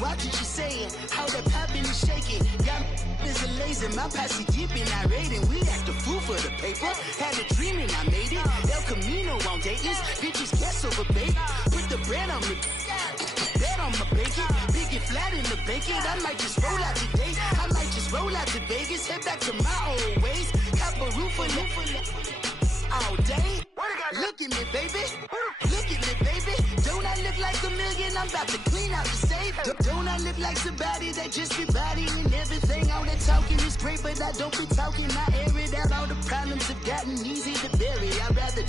Watch what you saying, how the poppin' and shaking. Y'all is a lazy, my posse deep and irate, and we act a fool for the paper. Had a dream and I made it. El Camino on Dayton's, bitches guess over bait. Put the bread on me, bet on my bacon. Big and flat in the bacon. I might just roll out today. I might just roll out to Vegas, head back to my old ways. Cop a roof for all day. Look at me, baby. Look at me, baby. Don't I look like a million? I'm about to clean out the safe. Don't I look like somebody that just be bodying everything? All that talking is great, but I don't be talking. I air it out. All the problems have gotten easy to bury. I'd rather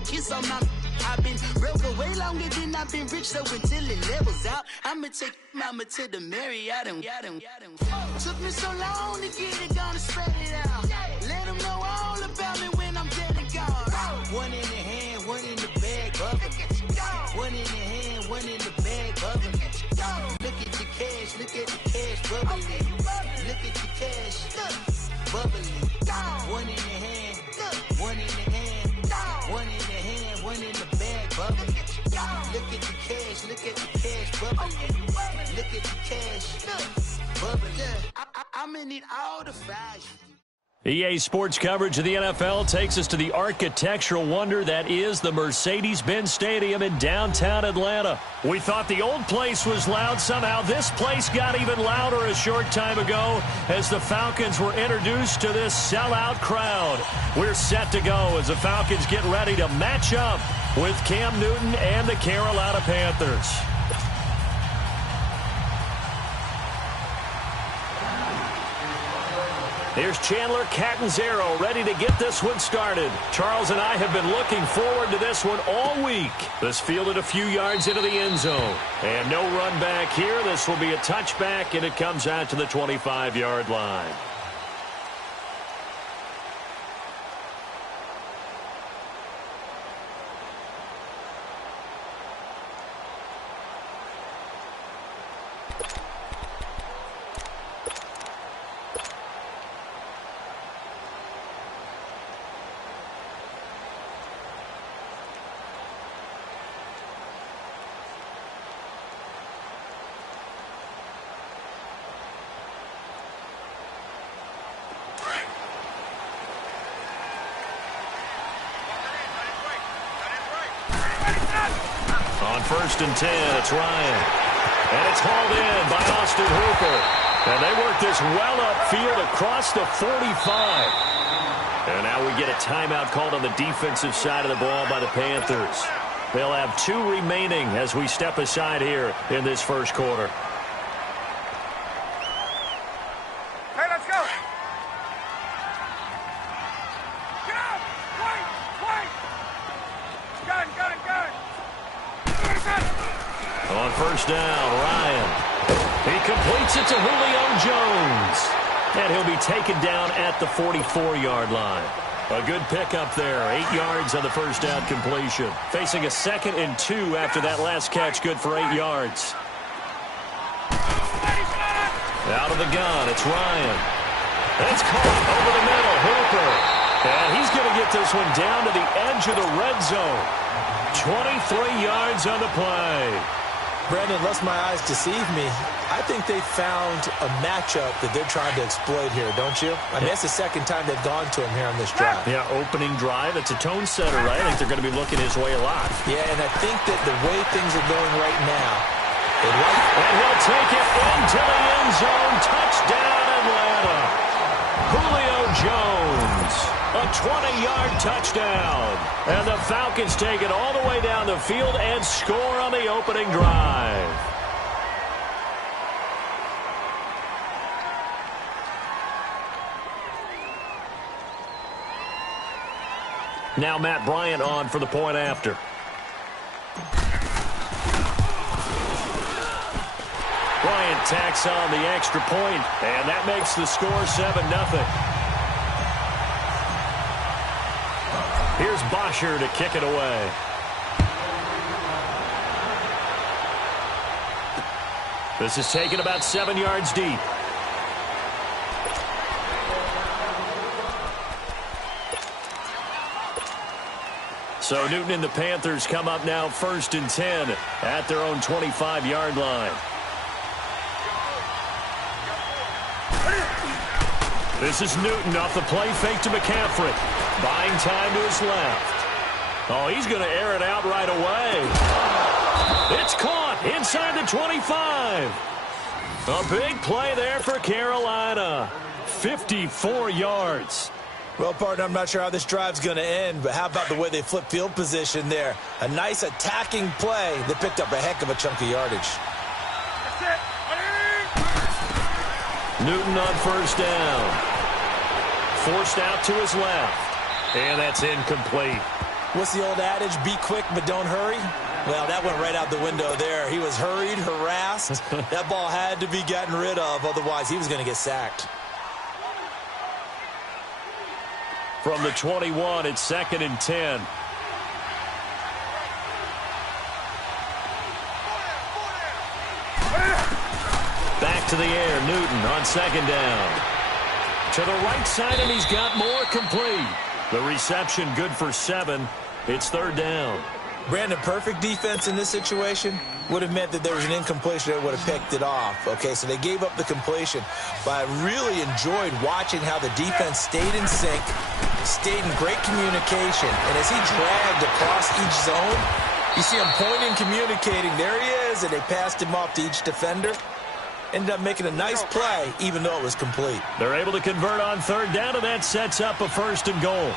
kiss on my. I've been broke away longer than I've been rich, so until it levels out, I'ma take mama to the Marriott and took me so long to get it, gonna spread it out. Let them know all about me when I'm dead and gone. One in the hand, one in the bag, bubble. One in the hand, one in the bag, bubble. Look at the cash, bubbling. Look at the cash, bubbling. One in the hand, one in the hand, one in the hand, one in the bag, bubbling. Look at the cash, bubbling. Look at the cash, bubbling. I'm gonna need all the fries. EA Sports coverage of the NFL takes us to the architectural wonder that is the Mercedes-Benz Stadium in downtown Atlanta. We thought the old place was loud. Somehow this place got even louder a short time ago as the Falcons were introduced to this sellout crowd. We're set to go as the Falcons get ready to match up with Cam Newton and the Carolina Panthers. Here's Chandler Catanzaro ready to get this one started. Charles and I have been looking forward to this one all week. This fielded a few yards into the end zone. And no run back here. This will be a touchback, and it comes out to the 25-yard line. On 1st and 10, it's Ryan. And it's hauled in by Austin Hooper. And they work this well upfield across the 45. And now we get a timeout called on the defensive side of the ball by the Panthers. They'll have 2 remaining as we step aside here in this first quarter. Hey, let's go. Get out. Wait. Gun. On 1st down, Ryan. He completes it to Julio Jones. And he'll be taken down at the 44-yard line. A good pickup there. 8 yards on the first down completion. Facing a 2nd and 2 after that last catch. Good for 8 yards. Out of the gun, it's Ryan. It's caught over the middle. Hooper. And he's going to get this one down to the edge of the red zone. 23 yards on the play. Brandon, unless my eyes deceive me, I think they found a matchup that they're trying to exploit here, don't you? I mean, that's the second time they've gone to him here on this drive. Yeah, opening drive. It's a tone setter, right? I think they're going to be looking his way a lot. Yeah, and I think that the way things are going right now, and he'll take it into the end zone. Touchdown, Atlanta. Julio Jones. A 20-yard touchdown. And the Falcons take it all the way down the field and score on the opening drive. Now Matt Bryant on for the point after. Bryant tacks on the extra point, and that makes the score 7-0. Here's Bosher to kick it away. This is taken about 7 yards deep. So Newton and the Panthers come up now 1st and 10 at their own 25-yard line. This is Newton off the play fake to McCaffrey. Buying time to his left. Oh, he's going to air it out right away. It's caught inside the 25. A big play there for Carolina. 54 yards. Well, partner, I'm not sure how this drive's going to end, but how about the way they flip field position there? A nice attacking play that picked up a heck of a chunk of yardage. Newton on 1st down. Forced out to his left. And that's incomplete. What's the old adage? Be quick, but don't hurry? Well, that went right out the window there. He was hurried, harassed. That ball had to be gotten rid of, otherwise he was going to get sacked. From the 21, it's 2nd and 10. Back to the air, Newton on 2nd down. To the right side, and he's got more complete. The reception good for 7. It's 3rd down. Brandon, perfect defense in this situation would have meant that there was an incompletion that would have picked it off. Okay, so they gave up the completion. But I really enjoyed watching how the defense stayed in sync, stayed in great communication. And as he dragged across each zone, you see him pointing, communicating. There he is, and they passed him off to each defender. Ended up making a nice play, even though it was complete. They're able to convert on 3rd down, and that sets up a 1st and goal.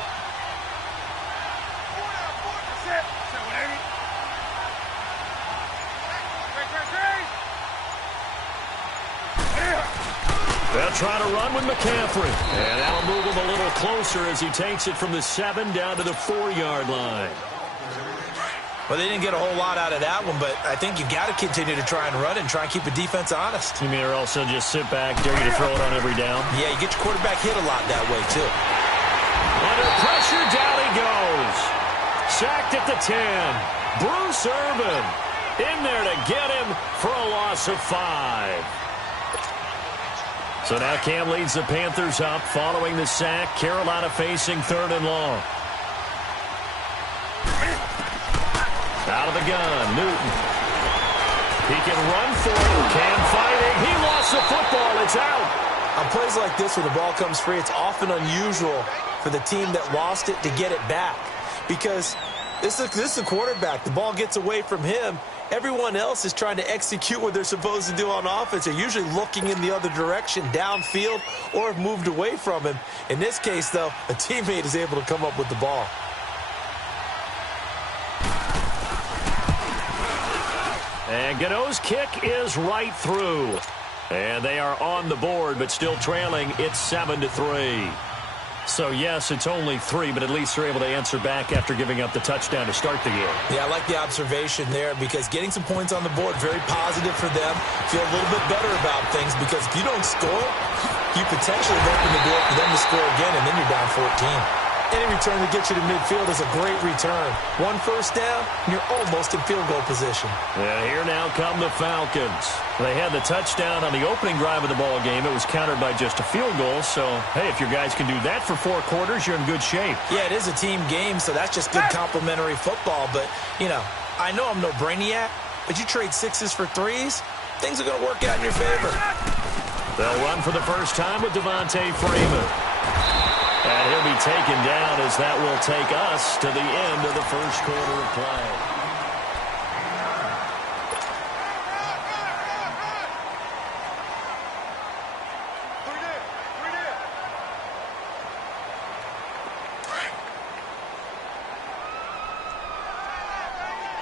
They'll try to run with McCaffrey. And that'll move him a little closer as he takes it from the 7 down to the 4-yard line. Well, they didn't get a whole lot out of that one, but I think you got to continue to try and run and try and keep the defense honest. You mean or also just sit back, dare you to throw it on every down? Yeah, you get your quarterback hit a lot that way, too. Under pressure, down he goes. Sacked at the 10. Bruce Irvin in there to get him for a loss of 5. So now Cam leads the Panthers up following the sack. Carolina facing 3rd and long. Out of the gun, Newton. He can run for it. Cam fighting. He lost the football. It's out. On plays like this, when the ball comes free, it's often unusual for the team that lost it to get it back. Because this is the quarterback. The ball gets away from him. Everyone else is trying to execute what they're supposed to do on offense. They're usually looking in the other direction, downfield, or have moved away from him. In this case, though, a teammate is able to come up with the ball. And Gano's kick is right through. And they are on the board, but still trailing. It's 7-3. So, yes, it's only 3, but at least they're able to answer back after giving up the touchdown to start the game. Yeah, I like the observation there because getting some points on the board, very positive for them. Feel a little bit better about things because if you don't score, you potentially open the door for them to score again, and then you're down 14. Any return that gets you to midfield is a great return. 1 first down, and you're almost in field goal position. And here now come the Falcons. They had the touchdown on the opening drive of the ball game. It was countered by just a field goal. So, hey, if your guys can do that for 4 quarters, you're in good shape. Yeah, it is a team game, so that's just good complimentary football. But, you know, I know I'm no brainiac, but you trade 6s for 3s, things are going to work out in your favor. They'll run for the first time with Devontae Freeman. And he'll be taken down as that will take us to the end of the first quarter of play.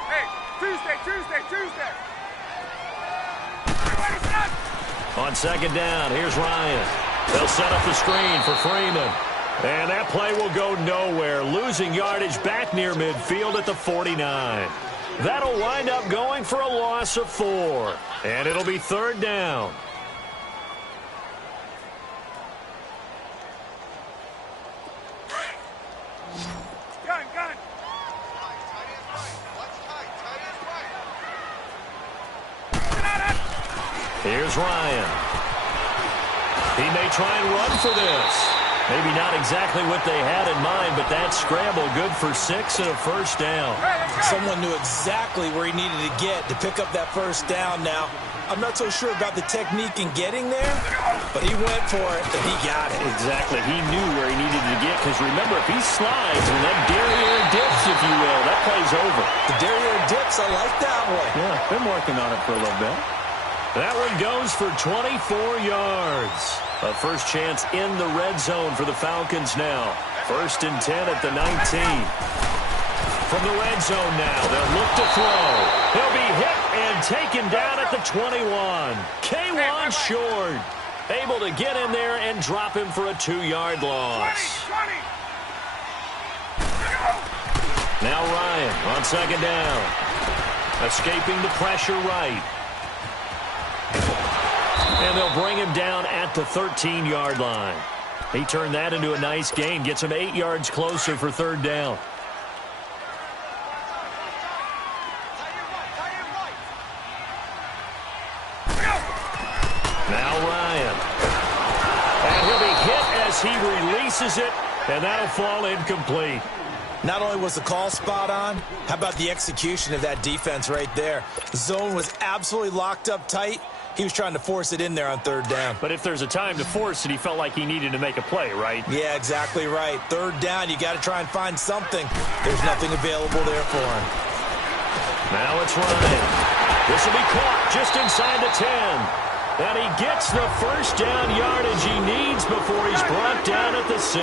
Hey, Tuesday. On 2nd down, here's Ryan. They'll set up the screen for Freeman. And that play will go nowhere, losing yardage back near midfield at the 49. That'll wind up going for a loss of 4. And it'll be 3rd down. Gun. Here's Ryan. He may try and run for this. Maybe not exactly what they had in mind, but that scramble good for 6 and a first down. Someone knew exactly where he needed to get to pick up that first down now. I'm not so sure about the technique in getting there, but he went for it, and he got it. Exactly. He knew where he needed to get, because remember, if he slides and that derriere dips, if you will, that play's over. The derriere dips, I like that one. Yeah, been working on it for a little bit. That one goes for 24 yards. A first chance in the red zone for the Falcons now. 1st and 10 at the 19. From the red zone now, they'll look to throw. He'll be hit and taken down at the 21. K1 short. Able to get in there and drop him for a 2-yard loss. 20. Now Ryan on 2nd down. Escaping the pressure right. And they'll bring him down at the 13-yard line. He turned that into a nice gain. Gets him 8 yards closer for 3rd down. Now Ryan. And he'll be hit as he releases it, and that'll fall incomplete. Not only was the call spot on, how about the execution of that defense right there? The zone was absolutely locked up tight. He was trying to force it in there on 3rd down. But if there's a time to force it, he felt like he needed to make a play, right? Yeah, exactly right. 3rd down, you got to try and find something. There's nothing available there for him. Now it's Ryan. This will be caught just inside the 10. And he gets the first down yardage he needs before he's brought down at the 6.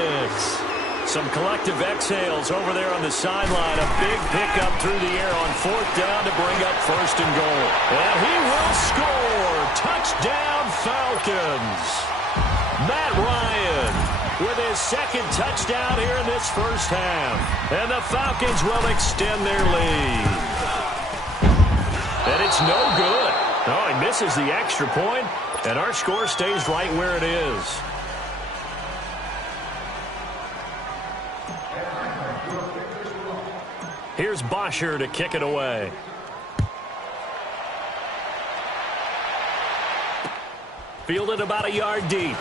Some collective exhales over there on the sideline. A big pickup through the air on 4th down to bring up 1st and goal. And he will score. Touchdown Falcons. Matt Ryan with his 2nd touchdown here in this first half. And the Falcons will extend their lead. And it's no good. Oh, he misses the extra point, and our score stays right where it is. Here's Bosher to kick it away. Fielded about a yard deep.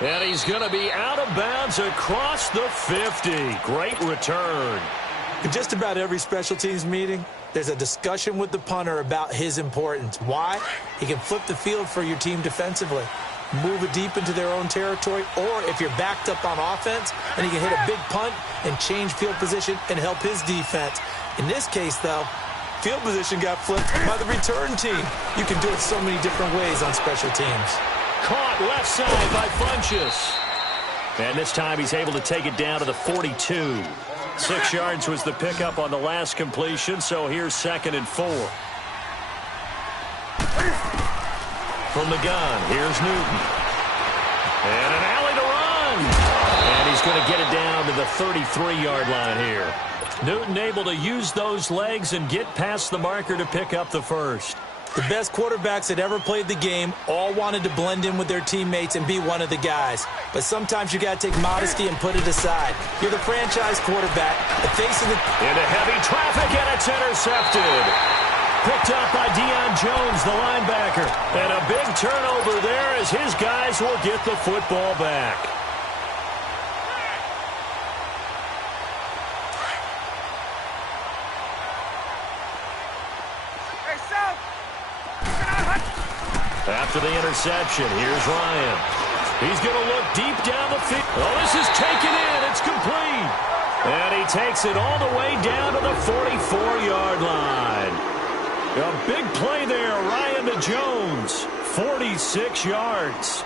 And he's going to be out of bounds across the 50. Great return. In just about every special teams meeting, there's a discussion with the punter about his importance. Why? He can flip the field for your team defensively, move it deep into their own territory, or if you're backed up on offense, then he can hit a big punt and change field position and help his defense. In this case, though, field position got flipped by the return team. You can do it so many different ways on special teams. Caught left side by Funchess. And this time he's able to take it down to the 42. 6 yards was the pickup on the last completion, so here's 2nd and 4. From the gun, here's Newton. And an alley to run. And he's going to get it down to the 33-yard line here. Newton able to use those legs and get past the marker to pick up the first. The best quarterbacks that ever played the game all wanted to blend in with their teammates and be one of the guys. But sometimes you got to take modesty and put it aside. You're the franchise quarterback, the face of the... Into heavy traffic, and it's intercepted. Picked up by Deion Jones, the linebacker. And a big turnover there as his guys will get the football back. After the interception, here's Ryan. He's going to look deep down the field. Oh, this is taken in. It's complete. And he takes it all the way down to the 44-yard line. A big play there, Ryan to Jones. 46 yards.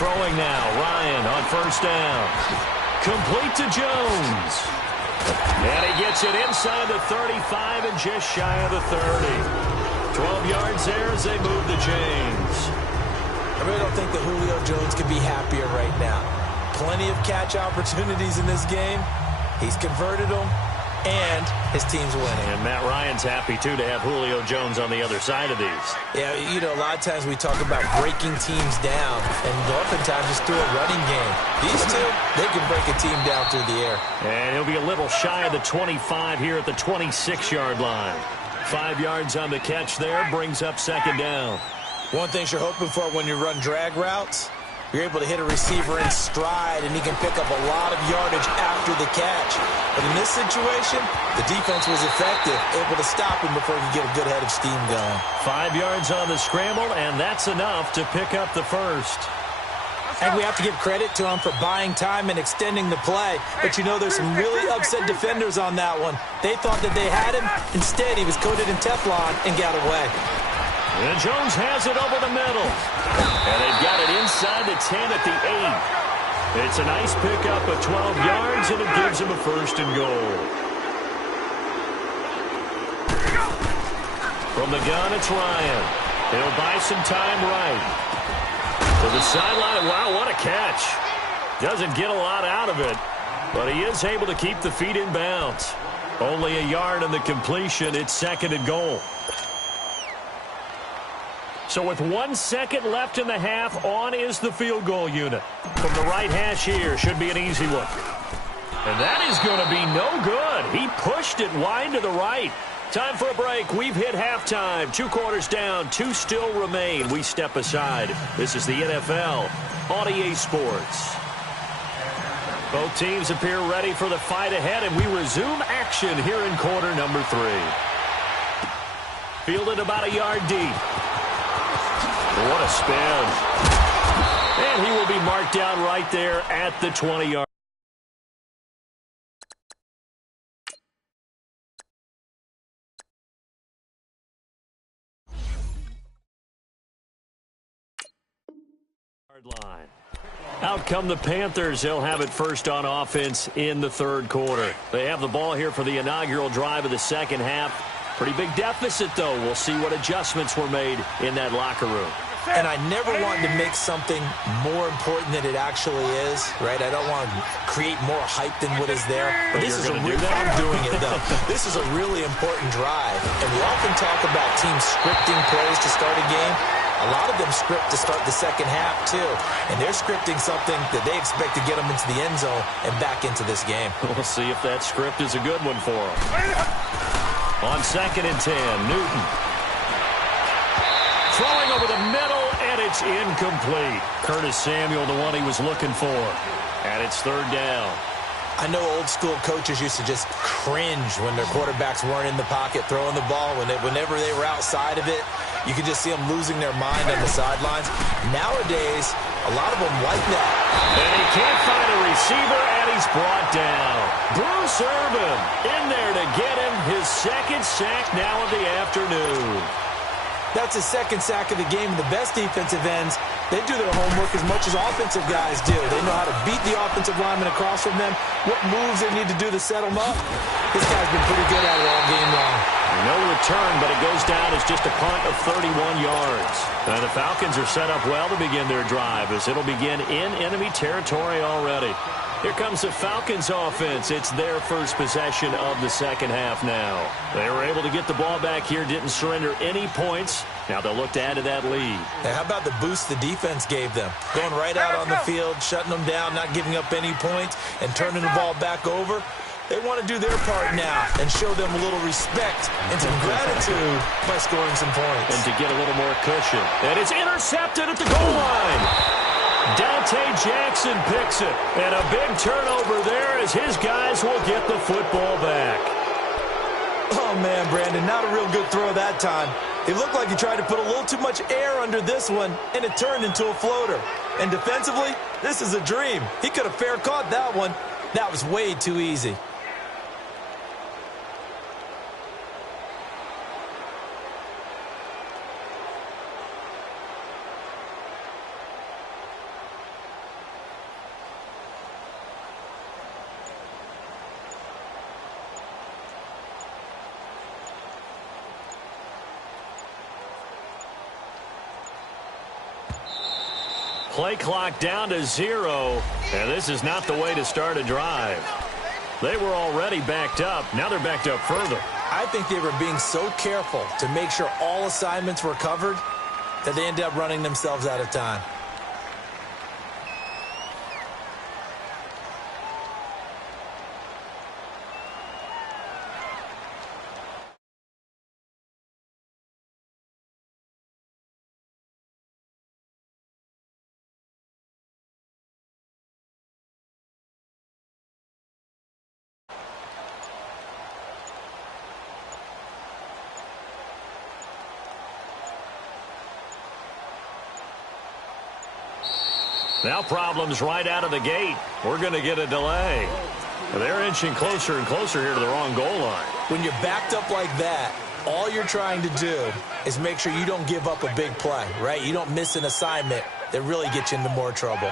Throwing now, Ryan on 1st down. Complete to Jones. And he gets it inside the 35 and just shy of the 30. 12 yards there as they move the chains. I really don't think that Julio Jones could be happier right now. Plenty of catch opportunities in this game. He's converted them, and his team's winning. And Matt Ryan's happy, too, to have Julio Jones on the other side of these. Yeah, you know, a lot of times we talk about breaking teams down, and oftentimes just through a running game. These two, they can break a team down through the air. And he'll be a little shy of the 25 here at the 26-yard line. 5 yards on the catch there, brings up second down. One thing you're hoping for when you run drag routes, you're able to hit a receiver in stride, and he can pick up a lot of yardage after the catch. But in this situation, the defense was effective, able to stop him before he could get a good head of steam going. 5 yards on the scramble, and that's enough to pick up the first. And we have to give credit to him for buying time and extending the play. But, you know, there's some really upset defenders on that one. They thought that they had him. Instead, he was coated in Teflon and got away. And Jones has it over the middle. And they've got it inside the 10 at the 8. It's a nice pickup of 12 yards, and it gives him a first and goal. From the gun, it's Ryan. He'll buy some time right. To the sideline. Wow, what a catch. Doesn't get a lot out of it, but he is able to keep the feet in bounds. Only a yard on the completion. It's second and goal. So with 1 second left in the half, on is the field goal unit. From the right hash here, should be an easy one. And that is going to be no good. He pushed it wide to the right. Time for a break. We've hit halftime. 2 quarters down. 2 still remain. We step aside. This is the NFL on EA Sports. Both teams appear ready for the fight ahead, and we resume action here in quarter number 3. Fielded about a yard deep. What a spin. And he will be marked down right there at the 20-yard. Line. Out come the Panthers. They'll have it first on offense in the third quarter. They have the ball here for the inaugural drive of the second half. Pretty big deficit, though. We'll see what adjustments were made in that locker room. And I never want to make something more important than it actually is, right? I don't want to create more hype than what is there. But this is I'm doing it, though. This is a really important drive. And we often talk about teams scripting plays to start a game. A lot of them script to start the second half, too. And they're scripting something that they expect to get them into the end zone and back into this game. We'll see if that script is a good one for them. On 2nd and 10, Newton. Throwing over the middle, and it's incomplete. Curtis Samuel, the one he was looking for. And it's third down. I know old school coaches used to just cringe when their quarterbacks weren't in the pocket throwing the ball. Whenever they were outside of it, you could just see them losing their mind on the sidelines. Nowadays, a lot of them like that. And he can't find a receiver, and he's brought down. Bruce Irvin in there to get him his second sack now of the afternoon. That's his second sack of the game. The best defensive ends, they do their homework as much as offensive guys do. They know how to beat the offensive lineman across from them, what moves they need to do to set them up. This guy's been pretty good at it all game long. No return, but it goes down as just a punt of 31 yards. And the Falcons are set up well to begin their drive, as it'll begin in enemy territory already. Here comes the Falcons offense. It's their first possession of the second half now. They were able to get the ball back here, didn't surrender any points. Now they'll look to add to that lead. Hey, how about the boost the defense gave them? Going right out on the field, shutting them down, not giving up any points, and turning the ball back over. They want to do their part now and show them a little respect and some gratitude by scoring some points. And to get a little more cushion. And it's intercepted at the goal line. Dante Jackson picks it. And a big turnover there as his guys will get the football back. Oh, man, Brandon, not a real good throw that time. It looked like he tried to put a little too much air under this one, and it turned into a floater. And defensively, this is a dream. He could have fair caught that one. That was way too easy. Play clock down to 0, and this is not the way to start a drive. They were already backed up. Now they're backed up further. I think they were being so careful to make sure all assignments were covered that they ended up running themselves out of time. Now problems right out of the gate. We're going to get a delay. They're inching closer and closer here to the wrong goal line. When you're backed up like that, all you're trying to do is make sure you don't give up a big play, right? You don't miss an assignment that really gets you into more trouble.